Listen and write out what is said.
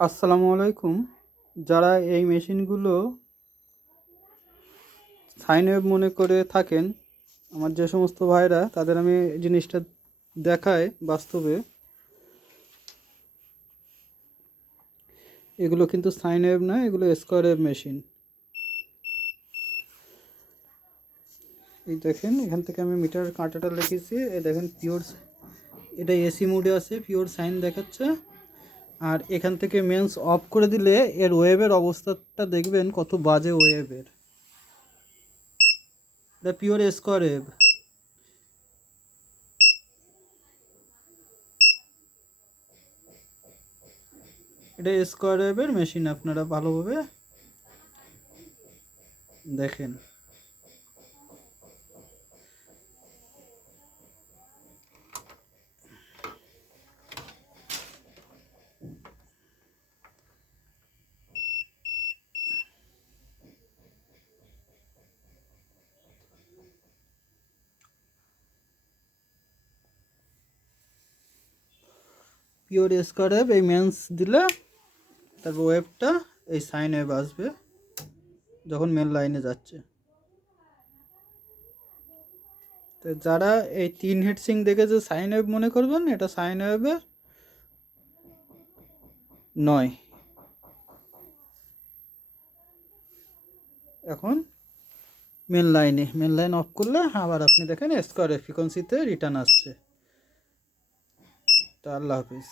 আসসালামু আলাইকুম। যারা এই মেশিনগুলো সাইন ওয়েভ মনে করে থাকেন, আমার যে সমস্ত ভাইরা, তাদের আমি জিনিসটা দেখাই বাস্তবে। এগুলো কিন্তু সাইন ওয়েভ না, এগুলো স্কোয়ার ওয়েভ মেশিন। এই দেখেন, এখান থেকে আমি মিটার কাঁটাটা লিখেছি। এই দেখেন পিওর, এটা এসি মোডে আছে, পিওর সাইন দেখাচ্ছে। আর এখান থেকে মেন্স অফ করে দিলে এর ওয়েভের অবস্থাটা দেখবেন কত বাজে ওয়েভের। এটা পিওর স্কোয়ার ওয়েভ। এটা স্কোয়ার ওয়েভের মেশিন, আপনারা ভালোভাবে দেখেন। পিওর স্কোয়ার ওয়েভ, এই মেন্স দিলে তারপর ওয়েভটা এই সাইন ওয়েভ আসবে যখন মেন লাইনে যাচ্ছে। তো যারা এই 3 হিট সিং দেখে যে সাইন ওয়েভ মনে করবেন, এটা সাইন ওয়েভের নয়। এখন মেন লাইন অফ করলে আবার আপনি দেখেন স্কোয়ার ফ্রিকোয়েন্সিতে রিটার্ন আসছে। তো আল্লাহ হাফিজ।